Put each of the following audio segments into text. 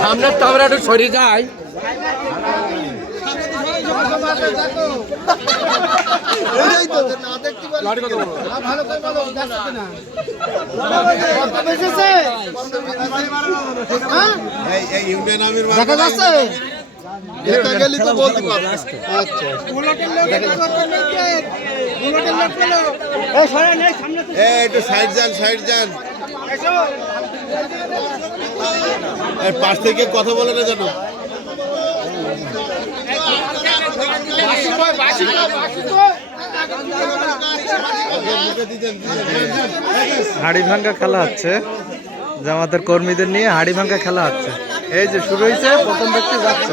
সামনের টাবরা একটু সরে যায় দেখা যাচ্ছে? দেখা গেলি তো বলতে পারব। আচ্ছা। এই একটু সাইড যান সাইড যান। পাশ থেকে কথা বলে না জানো হাড়ি ভাঙ্গা খেলা হচ্ছে। জামাতের কর্মীদের নিয়ে হাড়ি ভাঙ্গা খেলা হচ্ছে। এই যে শুরু হয়েছে প্রথম ব্যক্তি যাচ্ছে।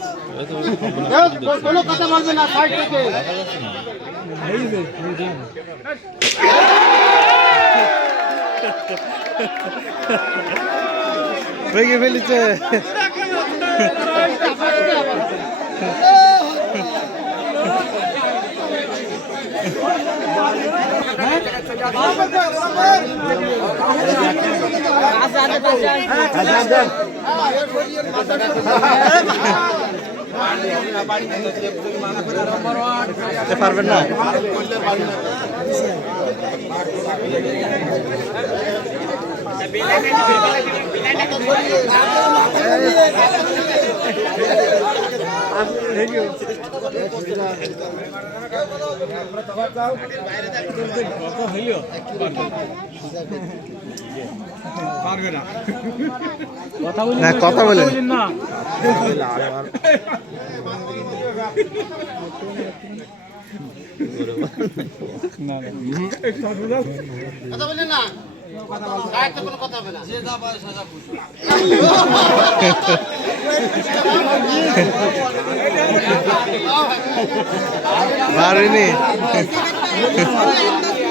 কোনো কথা বলবে না সাইড থেকে ভেঙে ফেলেছে এ পারবেন না? না কথা বলেন। কথা বললেন না সাইড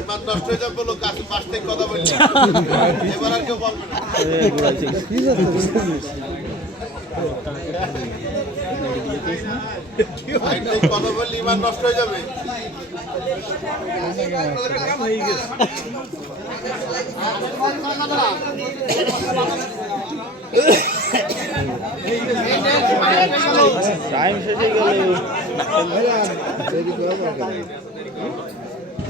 এবার নষ্ট হয়ে যাবে বলো, কাছে পাশ থেকে কথা বলছি এবার বললে ইমান নষ্ট হয়ে যাবে। আসতে মারেন আসতে মারেন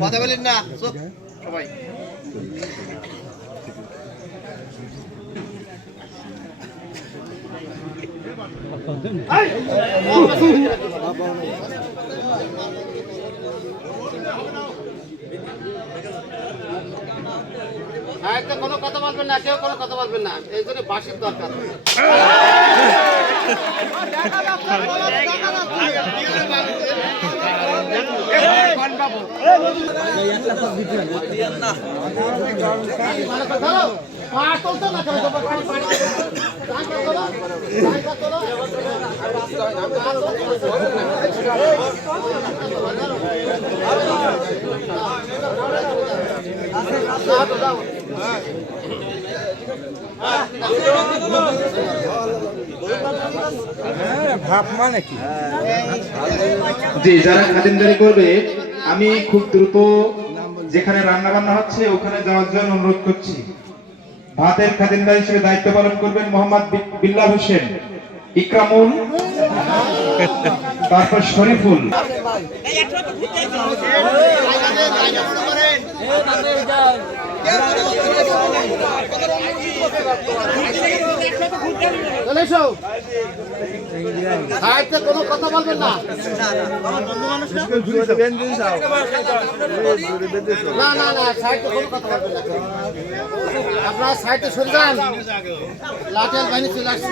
কথা বলেন না। সবাই তো কোনো কথা বলবেন না, কেউ কোনো কথা বলবেন না। এই জন্য বাসির দরকার। না ভাব মানে জি, যারা খাতিরদারি করবে, আমি খুব দ্রুত যেখানে রান্না বান্না হচ্ছে, ওখানে যাওয়ার জন্য অনুরোধ করছি। ভাতের খাতিরদার হিসেবে দায়িত্ব পালন করবেন মোহাম্মদ বি- বিল্লাল হোসেন, ইকরামুল তারপর শরীফুল। কোনো কথা বলবেন না। না না না, সাহিত্যে আপনার সাহিত্যে যান। লাঠিয়াল বাহিনী চলে আসছে।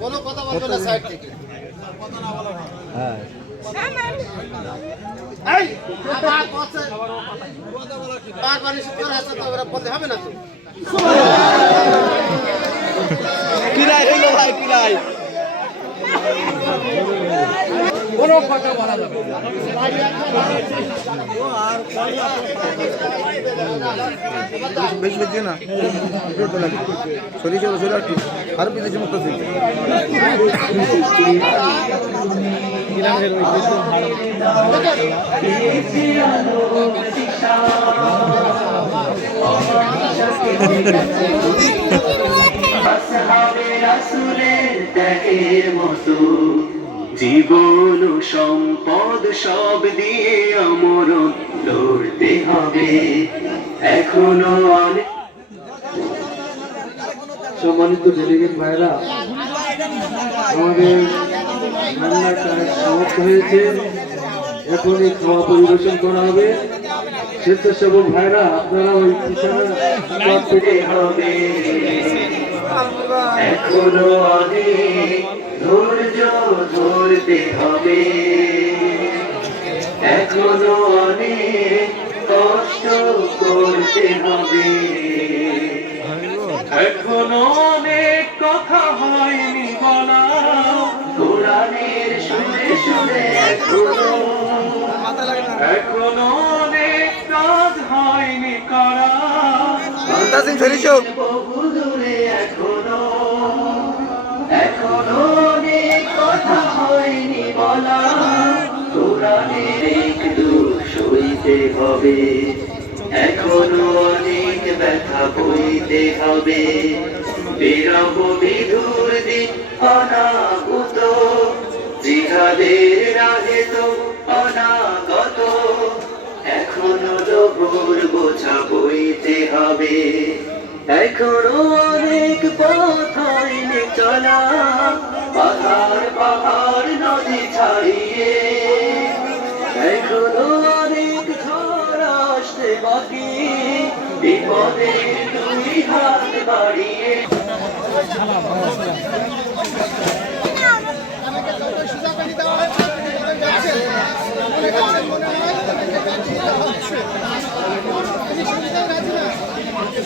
কোনো কথা বলবে না সাইড থেকে। এই, শুক্র আছে তো ওরা বলতে হবে না তো। কোনো কথা বলা যাবে। বেশি বেশি না শরীর চলো শরীর একটু আরও বিদেশি মুক্ত আসহাবে রাসূলের ত্যাগের মতো জীবন সম্পদ সব দিয়ে আমরণ লড়তে হবে। এখনও অনেক সম্মানিত ডেলিগেট ভাইরা আমাদের সমাপ্ত হয়েছে। এখনই খাওয়া পরিবেশন করা হবে। স্বেচ্ছাসেবক ভাইরা আপনারা ওই পিছনে এখনও অনেক ধৈর্য ধরতে হবে। এখনও অনেক কষ্ট করতে হবে। এখনও অনেক কথা হয়নি বলা। কোরআনের সুরে সুরে এখনও। এখনও অনেক কাজ হয়নি করা। বহু দূরে এখনও। এখনও কথা সইতে হবে। এখনও অনেক বিধুর দিন অনাগত জিহাদের রাহে তো এখনও লোভর বোঝা বইতে হবে। এখনও অনেক পথ হয়নি চলা। পাহাড় পাহাড়, নদী ছাড়িয়ে। এখনও অনেক ঝড় আসতে বাকি। বিপদে দুই হাত বাড়িয়ে।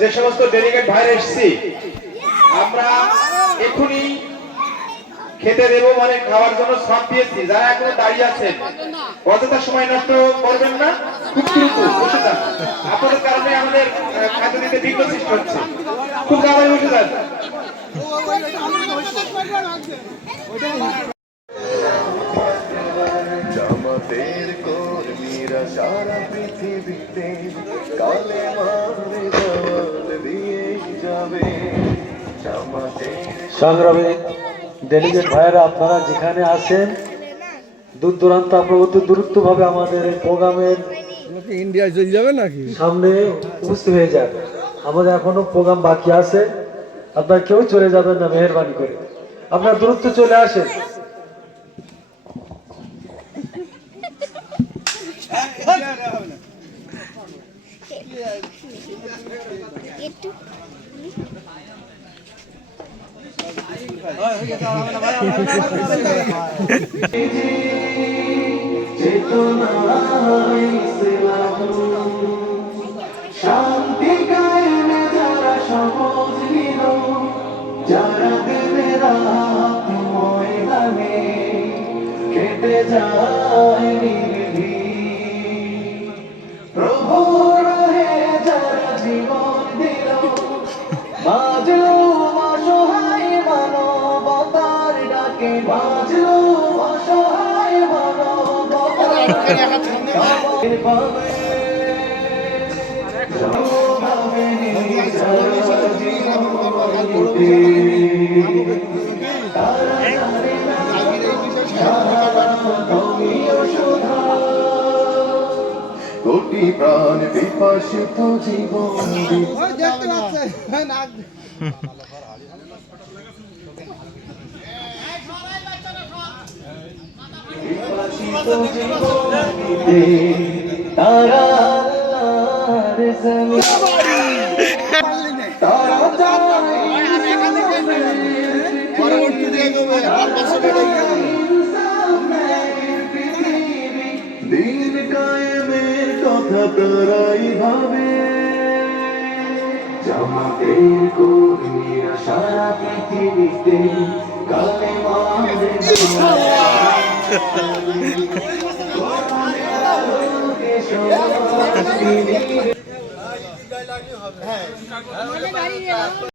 যে সমস্ত ডেলিগেট ভাইরা এসেছি, আমরা এখনই খেতে দেব মানে খাওয়ার জন্য সব দিয়েছি। যারা এখনও দাঁড়িয়ে আছেন, অযথা সময় নষ্ট করবেন না। খুব দ্রুত, বসে যান। আপনাদের কারণে আমাদের খাদ্য দিতে বিঘ্ন সৃষ্টি হচ্ছে। খুব তাড়াতাড়ি বসে যান। জামাতের কর্মীরা সারা পৃথিবীতে কালে মারে সংগ্রামী ডেলিগেট ভাইরা আপনারা যেখানে আছেন দূর দূরান্ত আপনারা অতি দূরত্বভাবে আমাদের এই প্রোগ্রামের নাকি ইন্ডিয়ায় চলে যাবে নাকি? সামনে উপস্থিত হয়ে যান আমাদের এখনও প্রোগ্রাম বাকি আছে। আপনারা কেউ চলে যাবেন না মেহরবানি করে। আপনার দূরত্ব চলে আসেন। শান্তি কায়েমে যারা সবুজ নিল যারা দিনের ময়দানে কেটে যায় প্রভু রহে যারা জীবন কোটি প্রাণ বিপাসিত জীবন দেখতে পাচ্ছে বিপাসিত জীবন দিতে তারা আল্লাহর জমিন তারা পরবর্তী দিয়ে দেবে আর পাশে বেড়ে দিন কায়েমের কথা তারাই ভাবে জামাতের কর্মীরা সারা পৃথিবীতে কালে মারে মুক্তির